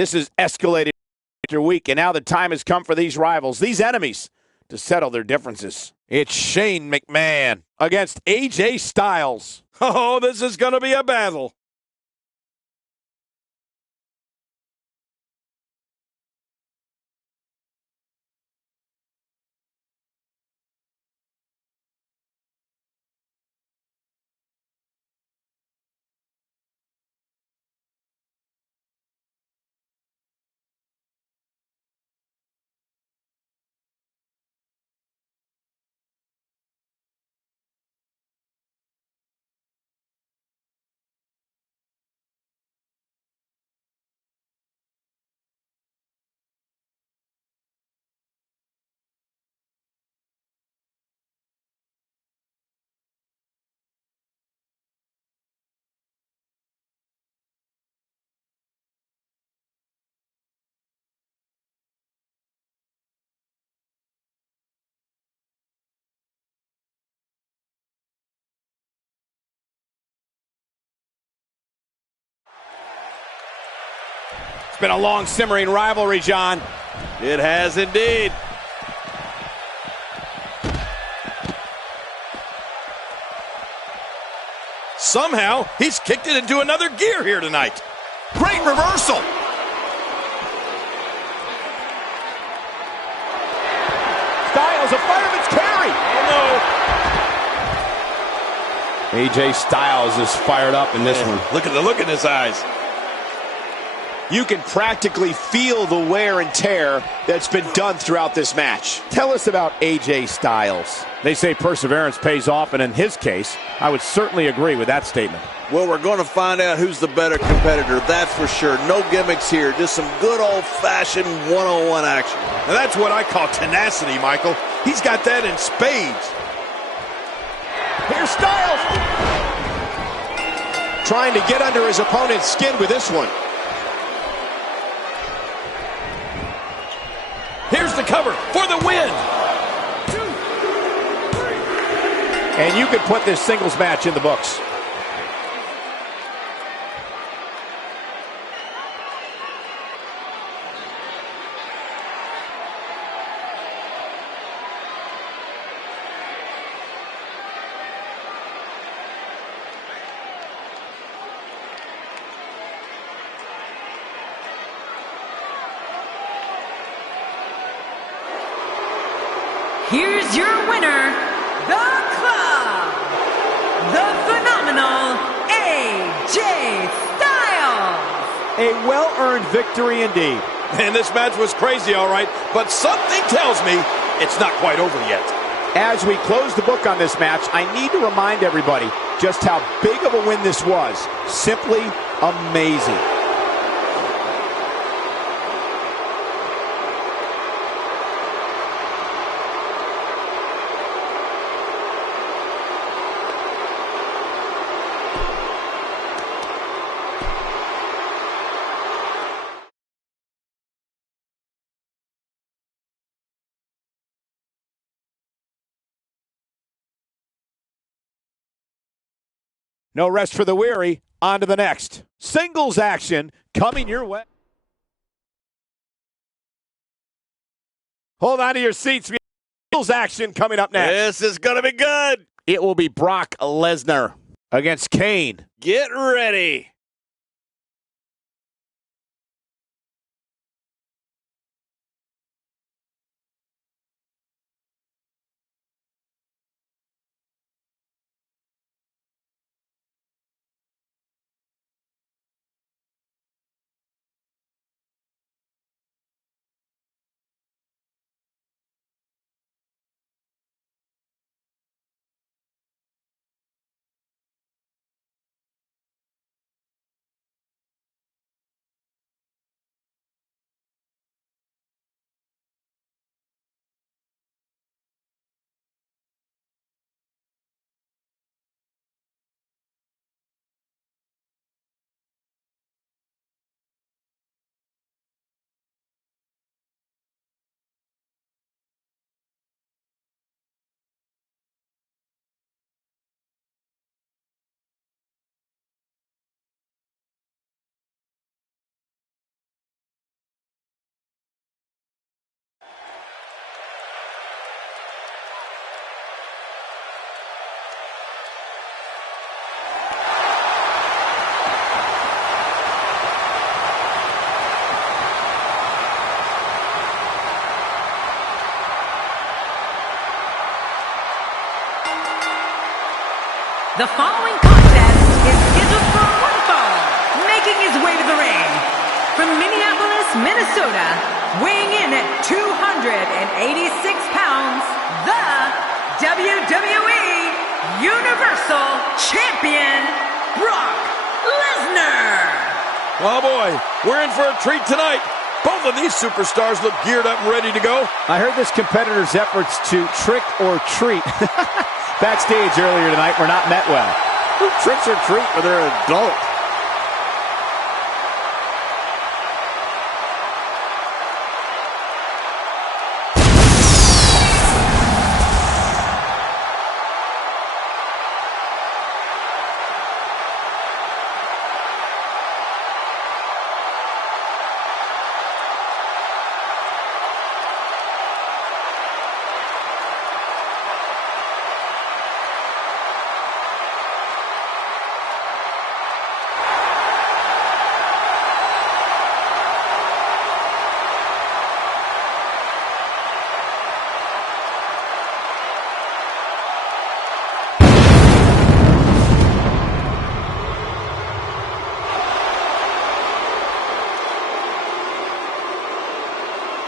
This has escalated after week, and now the time has come for these rivals, these enemies, to settle their differences. It's Shane McMahon against AJ Styles. Oh, this is going to be a battle. It's been a long simmering rivalry, John. It has indeed. Somehow, he's kicked it into another gear here tonight. Great reversal. Styles, a fireman's carry. Oh, AJ Styles is fired up in this one. Look at the look in his eyes. You can practically feel the wear and tear that's been done throughout this match. Tell us about AJ Styles. They say perseverance pays off, and in his case, I would certainly agree with that statement. Well, we're going to find out who's the better competitor, that's for sure. No gimmicks here, just some good old-fashioned one-on-one action. And that's what I call tenacity, Michael. He's got that in spades. Here's Styles. Trying to get under his opponent's skin with this one. Here's the cover for the win. And you could put this singles match in the books. Here's your winner, the Club, the phenomenal AJ Styles. A well-earned victory indeed. And this match was crazy, all right, but something tells me it's not quite over yet. As we close the book on this match, I need to remind everybody just how big of a win this was. Simply amazing. No rest for the weary. On to the next. Singles action coming your way. Hold on to your seats. Singles action coming up next. This is going to be good. It will be Brock Lesnar against Kane. Get ready. The following contest is scheduled for one fall. Making his way to the ring from Minneapolis, Minnesota, weighing in at 286 pounds, the WWE Universal Champion, Brock Lesnar. Oh boy, we're in for a treat tonight. Both of these superstars look geared up and ready to go. I heard this competitor's efforts to trick or treat backstage earlier tonight were not met well. Who tricks or treat when they're an adult?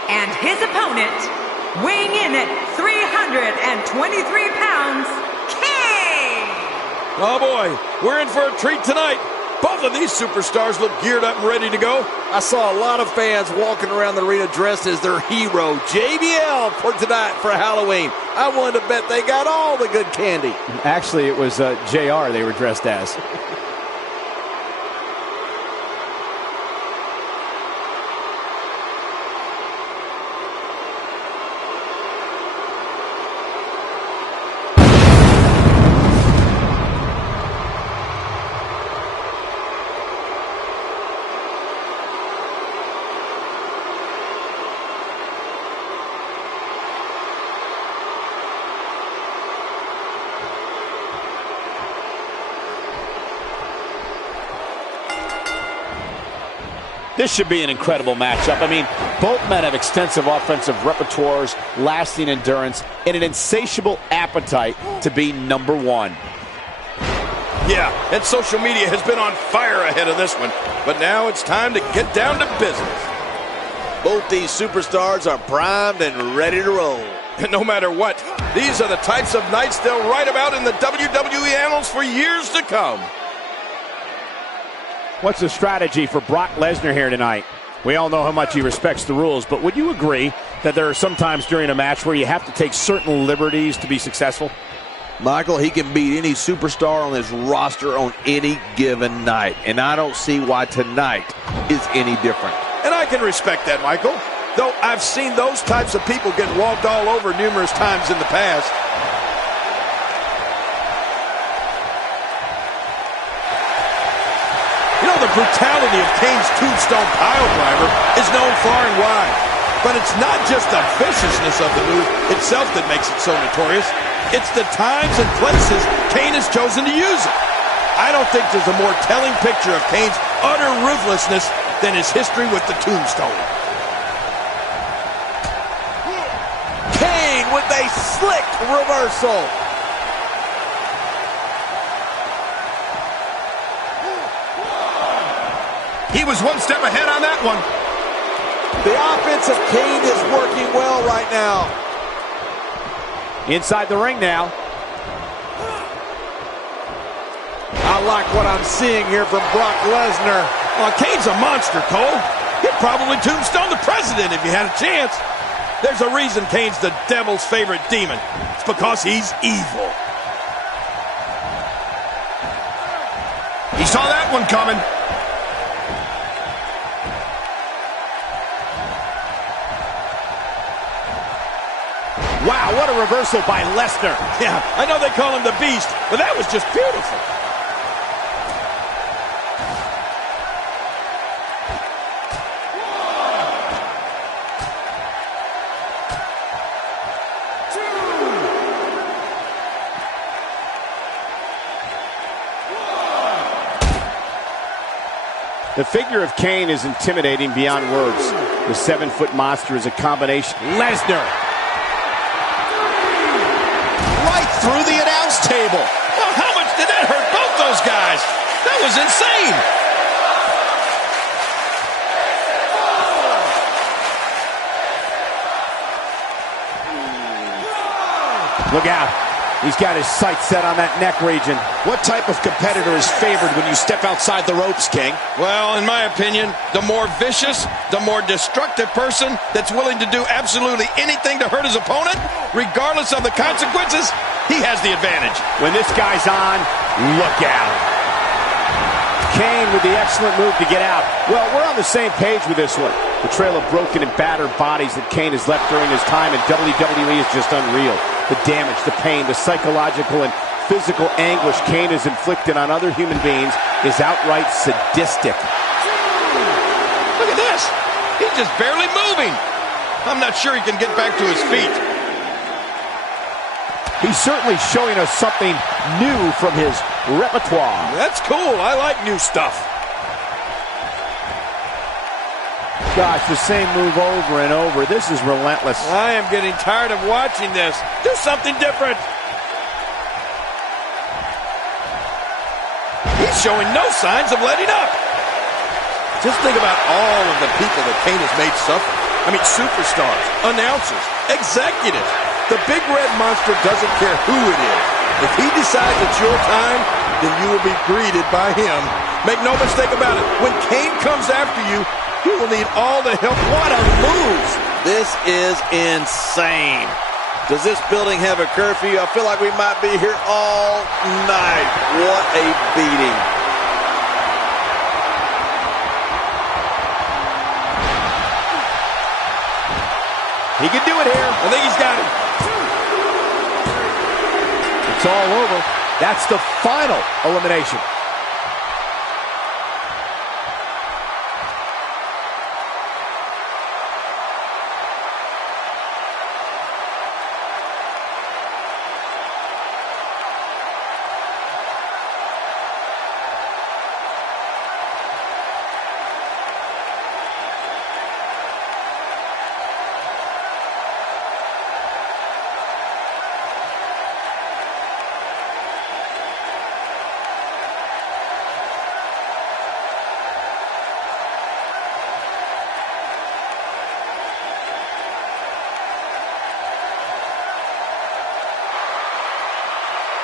And his opponent, weighing in at 323 pounds, Kane! Oh boy, we're in for a treat tonight. Both of these superstars look geared up and ready to go. I saw a lot of fans walking around the arena dressed as their hero, JBL, for tonight for Halloween. I wanted to bet they got all the good candy. Actually, it was JR they were dressed as. This should be an incredible matchup. I mean, both men have extensive offensive repertoires, lasting endurance, and an insatiable appetite to be number one. Yeah, and social media has been on fire ahead of this one. But now it's time to get down to business. Both these superstars are primed and ready to roll. And no matter what, these are the types of nights they'll write about in the WWE annals for years to come. What's the strategy for Brock Lesnar here tonight? We all know how much he respects the rules, but would you agree that there are some times during a match where you have to take certain liberties to be successful? Michael, he can beat any superstar on his roster on any given night, and I don't see why tonight is any different. And I can respect that, Michael. Though I've seen those types of people get walked all over numerous times in the past. You know, the brutality of Kane's tombstone piledriver is known far and wide. But it's not just the viciousness of the move itself that makes it so notorious. It's the times and places Kane has chosen to use it. I don't think there's a more telling picture of Kane's utter ruthlessness than his history with the tombstone. Kane with a slick reversal. He was one step ahead on that one. The offense of Kane is working well right now. Inside the ring now. I like what I'm seeing here from Brock Lesnar. Well, Kane's a monster, Cole. He'd probably tombstone the president if he had a chance. There's a reason Kane's the devil's favorite demon. It's because he's evil. He saw that one coming. Wow, what a reversal by Lesnar. Yeah, I know they call him the Beast, but that was just beautiful. The figure of Kane is intimidating beyond words. The 7-foot monster is a combination. Lesnar! Right through the announce table. Well, how much did that is insane. Look out. He's got his sights set on that neck region. What type of competitor is favored when you step outside the ropes, King? Well, in my opinion, the more vicious, the more destructive person that's willing to do absolutely anything to hurt his opponent, regardless of the consequences, he has the advantage. When this guy's on, look out. Kane with the excellent move to get out. Well, we're on the same page with this one. The trail of broken and battered bodies that Kane has left during his time in WWE is just unreal. The damage, the pain, the psychological and physical anguish Kane has inflicted on other human beings is outright sadistic. Look at this. He's just barely moving. I'm not sure he can get back to his feet. He's certainly showing us something new from his repertoire. That's cool. I like new stuff. Gosh, the same move over and over. This is relentless. I am getting tired of watching this. Do something different. He's showing no signs of letting up. Just think about all of the people that Kane has made suffer. I mean, superstars, announcers, executives. The big red monster doesn't care who it is. If he decides it's your time, then you will be greeted by him. Make no mistake about it. When Kane comes after you, he will need all the help. What a move! This is insane. Does this building have a curfew? I feel like we might be here all night. What a beating. He can do it here. I think he's got it. It's all over. That's the final elimination.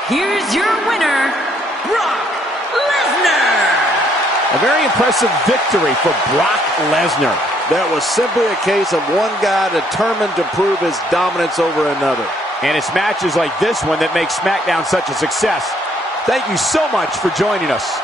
Here's your winner, Brock Lesnar. A very impressive victory for Brock Lesnar. That was simply a case of one guy determined to prove his dominance over another. And it's matches like this one that make SmackDown such a success. Thank you so much for joining us.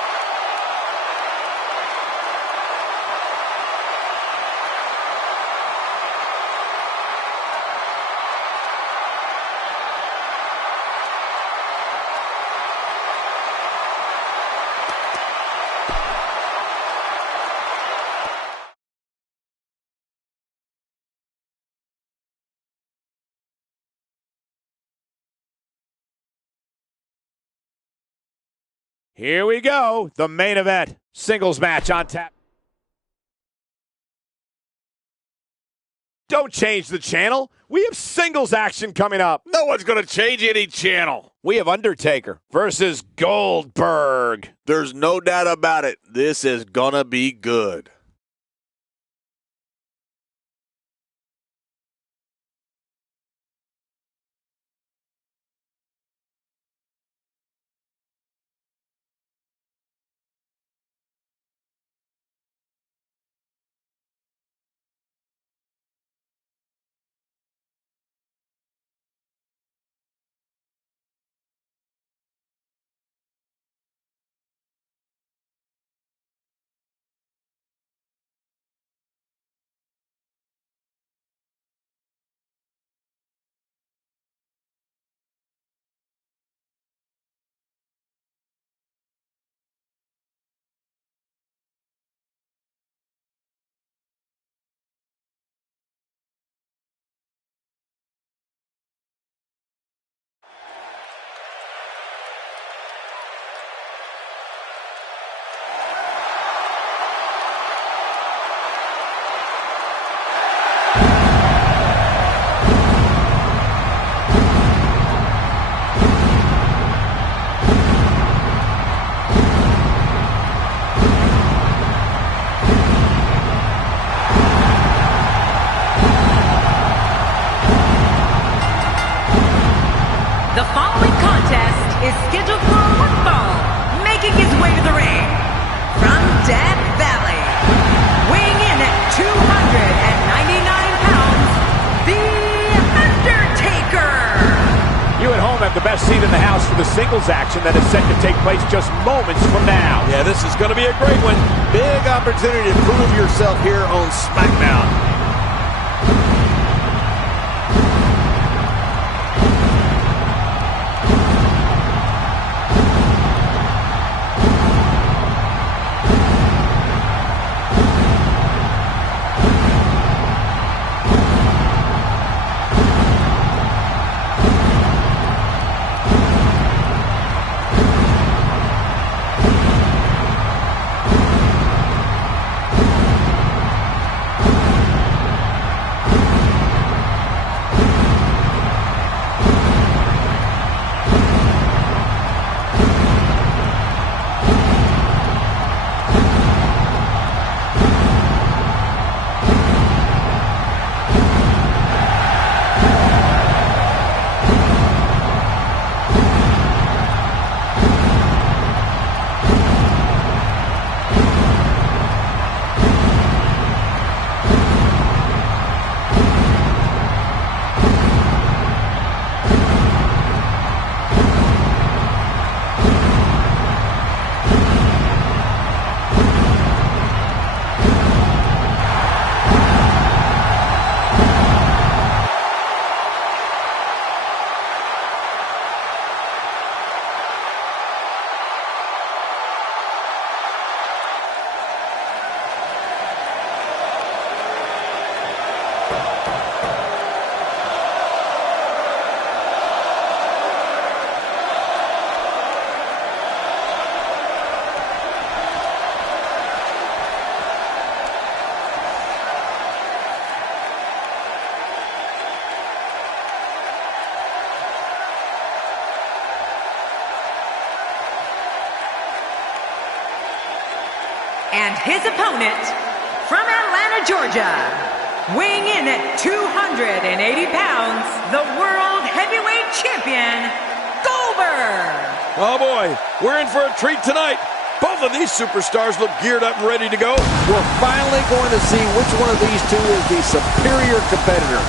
Here we go, the main event. Singles match on tap. Don't change the channel. We have singles action coming up. No one's going to change any channel. We have Undertaker versus Goldberg. There's no doubt about it. This is going to be good. the best seat in the house for the singles action that is set to take place just moments from now. Yeah, this is going to be a great one. Big opportunity to prove yourself here on SmackDown. And his opponent, from Atlanta, Georgia, weighing in at 280 pounds, the World Heavyweight Champion, Goldberg. Oh boy, we're in for a treat tonight. Both of these superstars look geared up and ready to go. We're finally going to see which one of these two is the superior competitor.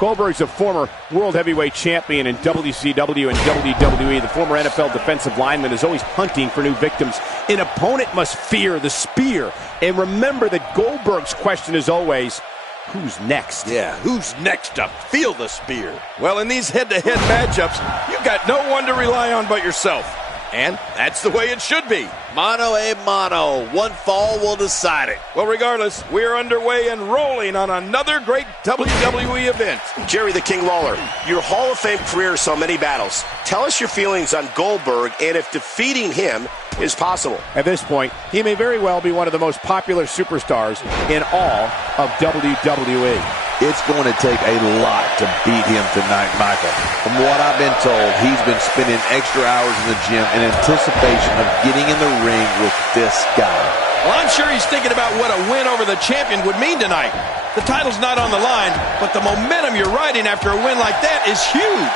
Goldberg's a former World Heavyweight Champion in WCW and WWE. The former NFL defensive lineman is always hunting for new victims. An opponent must fear the spear. And remember that Goldberg's question is always, who's next? Yeah, who's next up? Feel the spear. Well, in these head-to-head matchups, you've got no one to rely on but yourself. And that's the way it should be. Mano a mano. One fall will decide it. Well, regardless, we're underway and rolling on another great WWE event. Jerry the King Lawler, your Hall of Fame career saw many battles. Tell us your feelings on Goldberg and if defeating him is possible. At this point, he may very well be one of the most popular superstars in all of WWE. It's going to take a lot to beat him tonight, Michael. From what I've been told, he's been spending extra hours in the gym in anticipation of getting in the ring with this guy. Well, I'm sure he's thinking about what a win over the champion would mean tonight. The title's not on the line, but the momentum you're riding after a win like that is huge.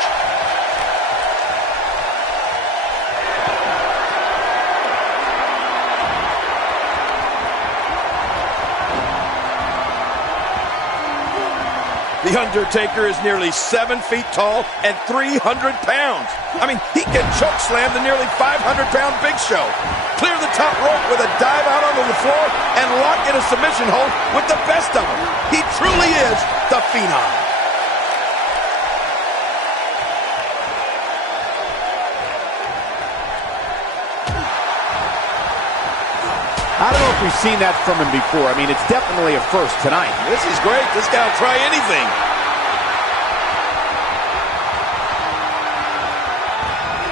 The Undertaker is nearly 7 feet tall and 300 pounds. I mean, he can choke slam the nearly 500-pound Big Show. clear the top rope with a dive out onto the floor, and lock in a submission hold with the best of them. He truly is the Phenom. I don't know if we've seen that from him before. I mean, it's definitely a first tonight. This is great. This guy will try anything.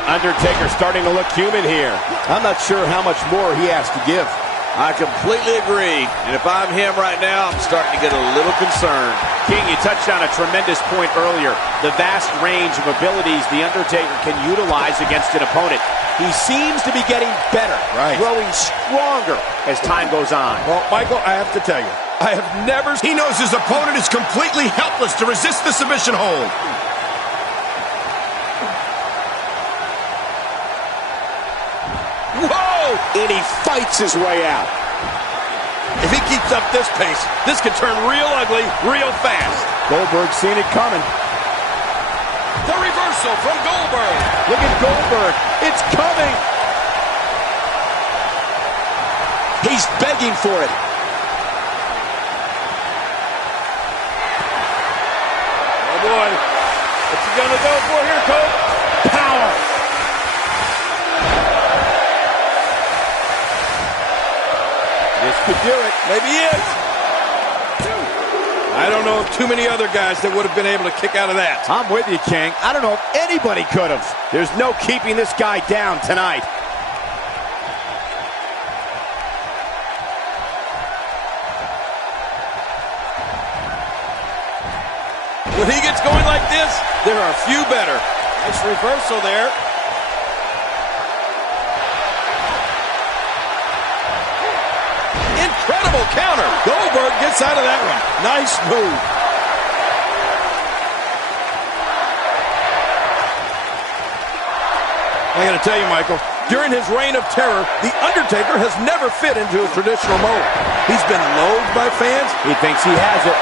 Undertaker starting to look human here. I'm not sure how much more he has to give. I completely agree. And if I'm him right now, I'm starting to get a little concerned. King, you touched on a tremendous point earlier. The vast range of abilities The Undertaker can utilize against an opponent. He seems to be getting better, growing stronger as time goes on. Well, Michael, I have to tell you, I have never... He knows his opponent is completely helpless to resist the submission hold. Whoa! And he fights his way out. If he keeps up this pace, this could turn real ugly real fast. Goldberg seen it coming. The reversal from Goldberg. Look at Goldberg. It's coming. He's begging for it. Oh, boy. What's he going to go for here, Coach? Power. This could do it. Maybe it. I don't know of too many other guys that would have been able to kick out of that. I'm with you, King. I don't know if anybody could have. There's no keeping this guy down tonight. When he gets going like this, there are few better. Nice reversal there. Incredible counter. Goldberg gets out of that one. Nice move. I got to tell you, Michael, during his reign of terror, The Undertaker has never fit into a traditional mold. He's been loathed by fans. He thinks he has it.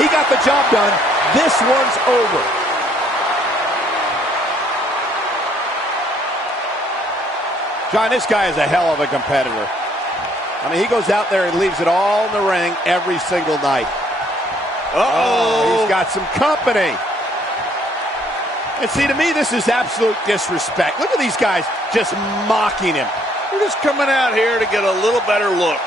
He got the job done. This one's over. John, this guy is a hell of a competitor. I mean, he goes out there and leaves it all in the ring every single night. Uh-oh. He's got some company. And see, to me, this is absolute disrespect. Look at these guys just mocking him. We're just coming out here to get a little better look.